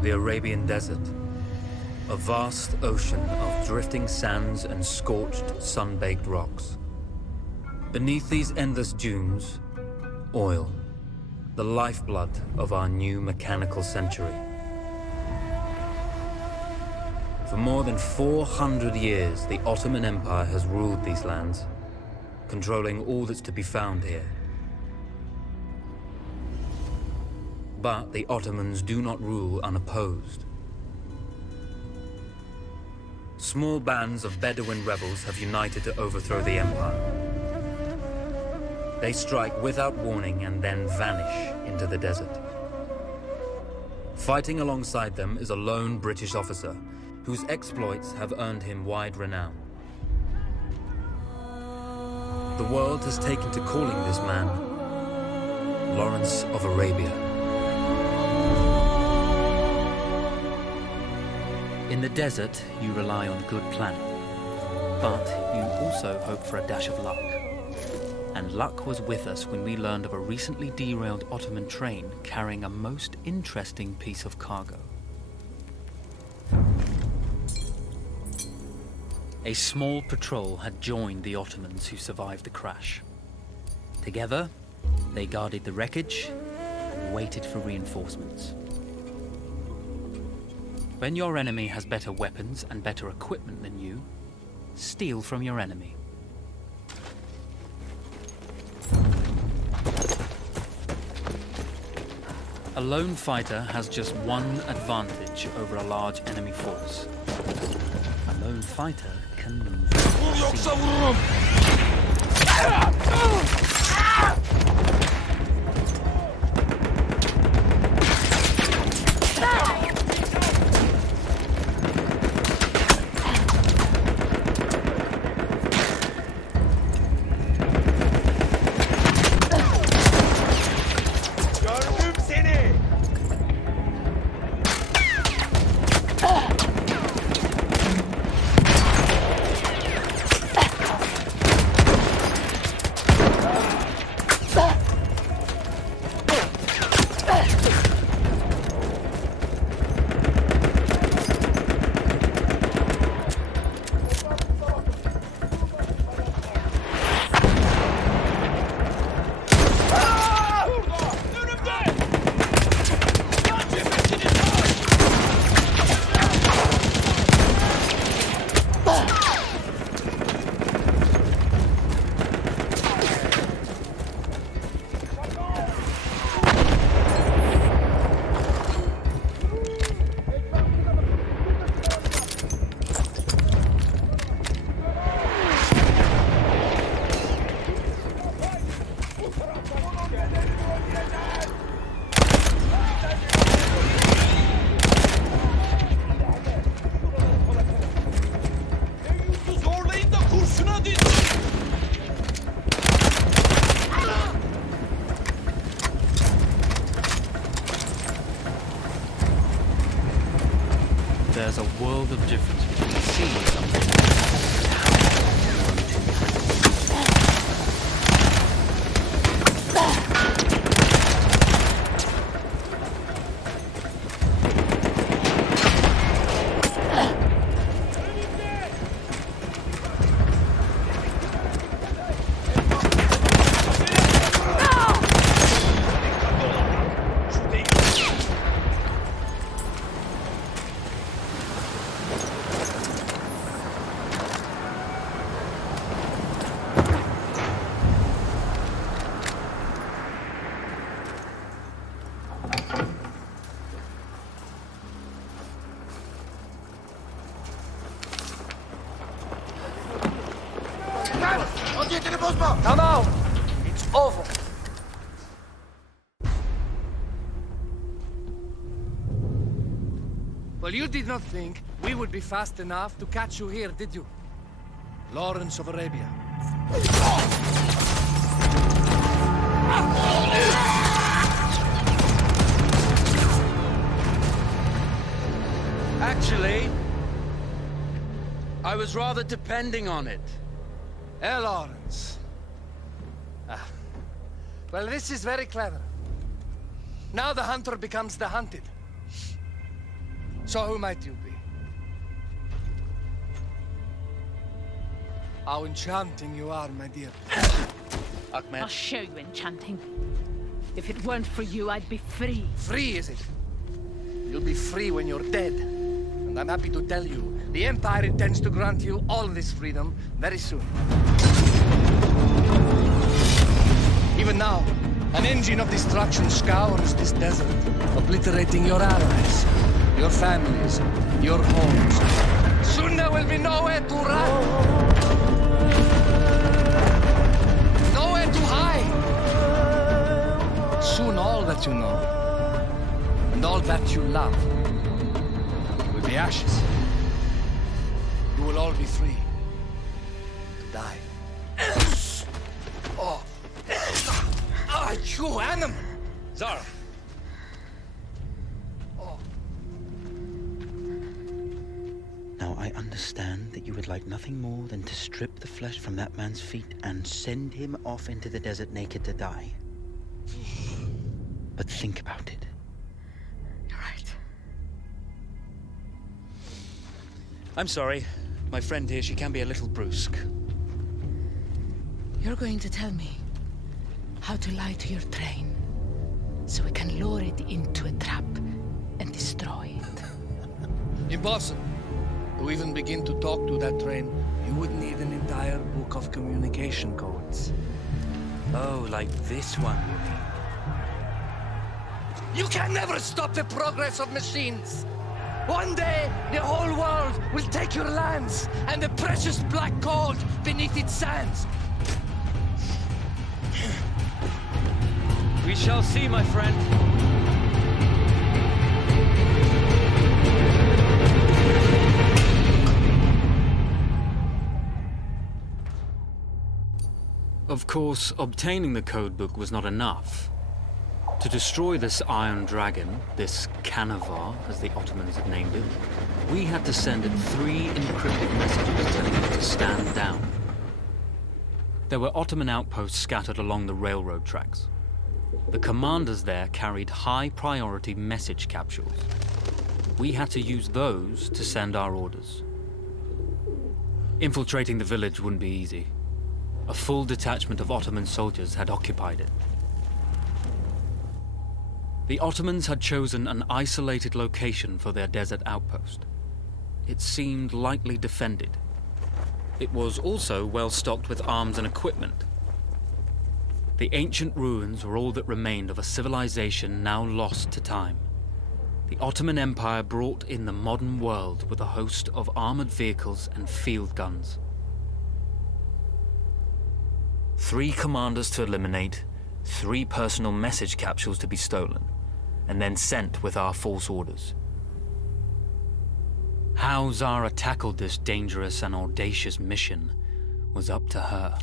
The Arabian Desert. A vast ocean of drifting sands and scorched, sun-baked rocks. Beneath these endless dunes, oil, the lifeblood of our new mechanical century. For more than 400 years, the Ottoman Empire has ruled these lands, controlling all that's to be found here. But the Ottomans do not rule unopposed. Small bands of Bedouin rebels have united to overthrow the empire. They strike without warning and then vanish into the desert. Fighting alongside them is a lone British officer whose exploits have earned him wide renown. The world has taken to calling this man Lawrence of Arabia. In the desert, you rely on good planning, but you also hope for a dash of luck. And luck was with us when we learned of a recently derailed Ottoman train carrying a most interesting piece of cargo. A small patrol had joined the Ottomans who survived the crash. Together, they guarded the wreckage and waited for reinforcements. When your enemy has better weapons and better equipment than you, steal from your enemy. A lone fighter has just one advantage over a large enemy force. A lone fighter can move. There's a world of difference between seeing something and Now, it's over. Well, you did not think we would be fast enough to catch you here, did you? Lawrence of Arabia. Actually, I was rather depending on it. Lawrence. Well, this is very clever. Now the hunter becomes the hunted. So who might you be? How enchanting you are, my dear. Ahmed. I'll show you enchanting. If it weren't for you, I'd be free. Free, is it? You'll be free when you're dead. And I'm happy to tell you, the Empire intends to grant you all this freedom very soon. Even now, an engine of destruction scours this desert, obliterating your allies, your families, your homes. Soon there will be nowhere to run. Nowhere to hide. Soon all that you know, and all that you love, will be ashes. You will all be free to die. Oh. Ah, you animal! Zara. Now I understand that you would like nothing more than to strip the flesh from that man's feet and send him off into the desert naked to die. But think about it. You're right. I'm sorry. My friend here, she can be a little brusque. You're going to tell me how to lie to your train, so we can lure it into a trap and destroy it. Impossible. To even begin to talk to that train, you would need an entire book of communication codes. Oh, like this one. You can never stop the progress of machines. One day, the whole world will take your lands and the precious black gold beneath its sands. We shall see, my friend. Of course, obtaining the codebook was not enough. To destroy this Iron Dragon, this Canavar, as the Ottomans had named it, we had to send it 3 encrypted messages telling it to stand down. There were Ottoman outposts scattered along the railroad tracks. The commanders there carried high-priority message capsules. We had to use those to send our orders. Infiltrating the village wouldn't be easy. A full detachment of Ottoman soldiers had occupied it. The Ottomans had chosen an isolated location for their desert outpost. It seemed lightly defended. It was also well stocked with arms and equipment. The ancient ruins were all that remained of a civilization now lost to time. The Ottoman Empire brought in the modern world with a host of armored vehicles and field guns. 3 commanders to eliminate, 3 personal message capsules to be stolen, and then sent with our false orders. How Zara tackled this dangerous and audacious mission was up to her.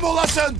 kim olasın?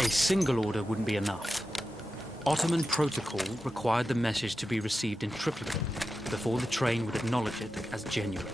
A single order wouldn't be enough. Ottoman protocol required the message to be received in triplicate before the train would acknowledge it as genuine.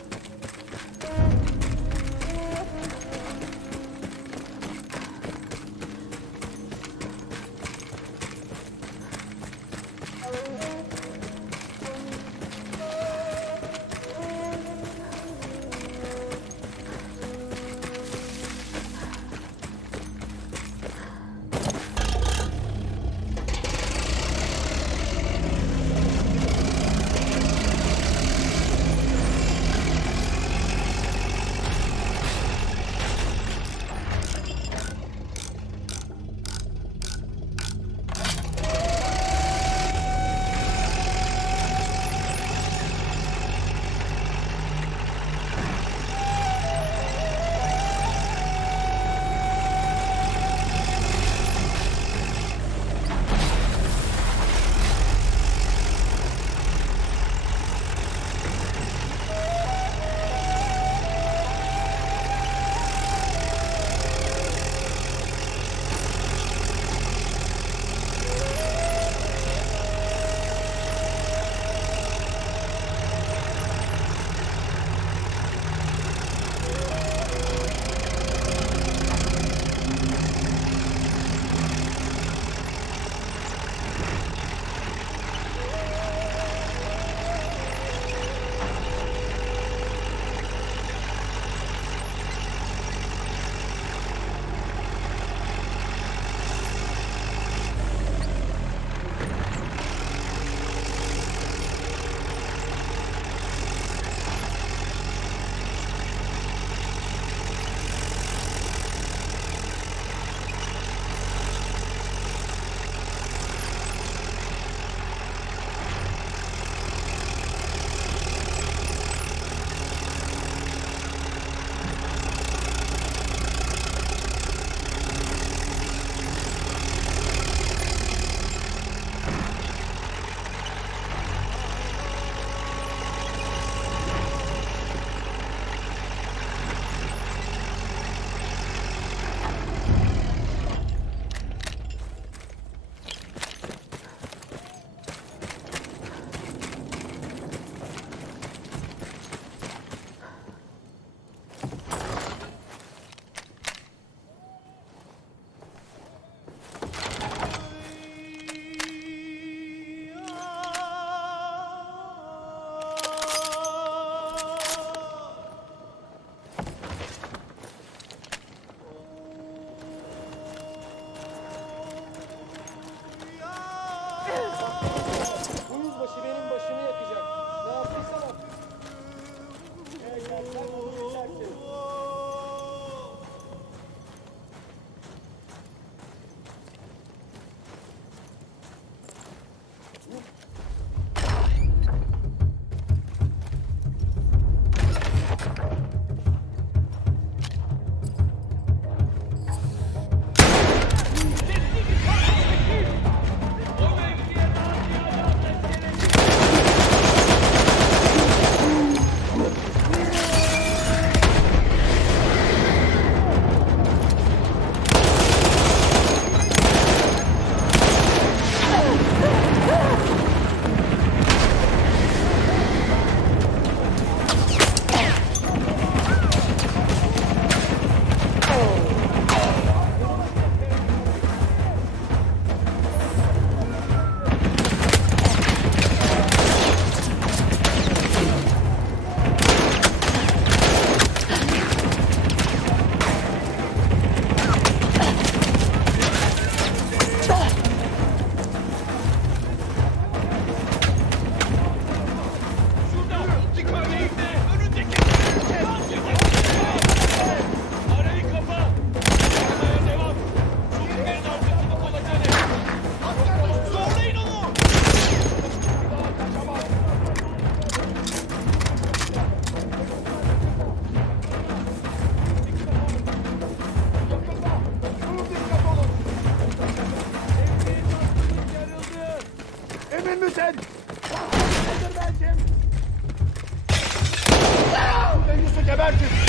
gebertin.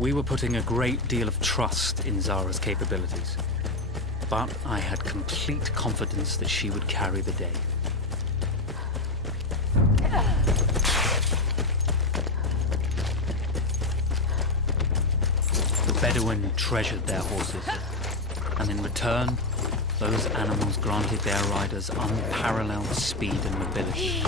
We were putting a great deal of trust in Zara's capabilities, but I had complete confidence that she would carry the day. The Bedouin treasured their horses, and in return, those animals granted their riders unparalleled speed and mobility.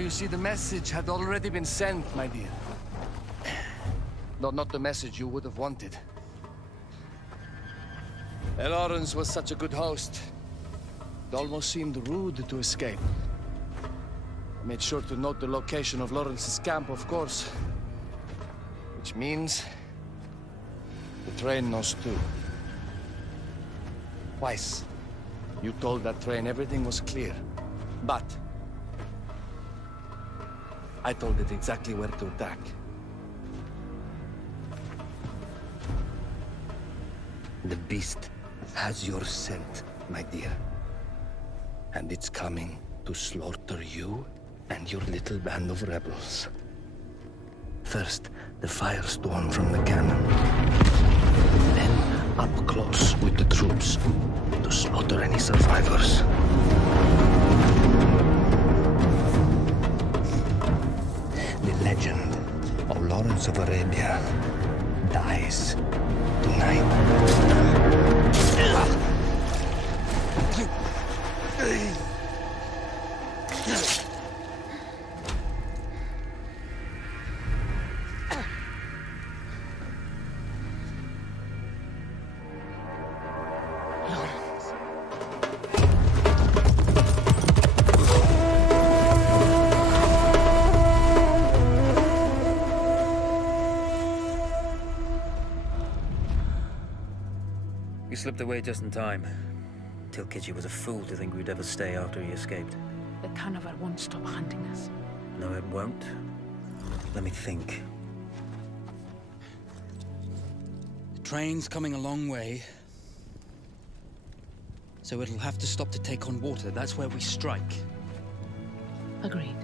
You see, the message had already been sent, my dear. Not the message you would have wanted. Lawrence was such a good host. It almost seemed rude to escape. I made sure to note the location of Lawrence's camp, of course. Which means the train knows too. Twice, you told that train everything was clear. But I told it exactly where to attack. The beast has your scent, my dear. And it's coming to slaughter you and your little band of rebels. First, the firestorm from the cannon. Then, up close with the troops to slaughter any survivors. The legend of Lawrence of Arabia dies tonight. We slipped away just in time. Till Kitchy was a fool to think we'd ever stay after he escaped. The carnival won't stop hunting us. No, it won't. Let me think. The train's coming a long way. So it'll have to stop to take on water. That's where we strike. Agreed.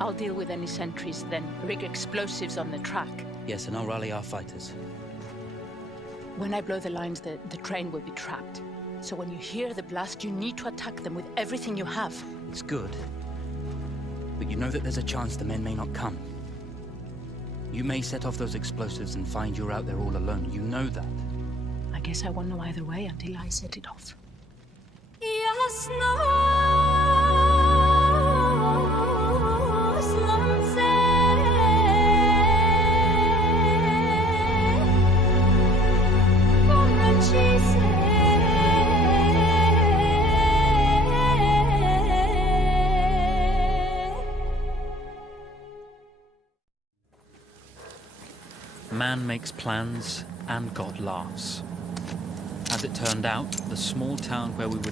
I'll deal with any sentries, then rig explosives on the track. Yes, and I'll rally our fighters. When I blow the lines, the train will be trapped. So when you hear the blast, you need to attack them with everything you have. It's good. But you know that there's a chance the men may not come. You may set off those explosives and find you're out there all alone. You know that. I guess I won't know either way until I set it off. Man makes plans and God laughs. As it turned out, the small town where we would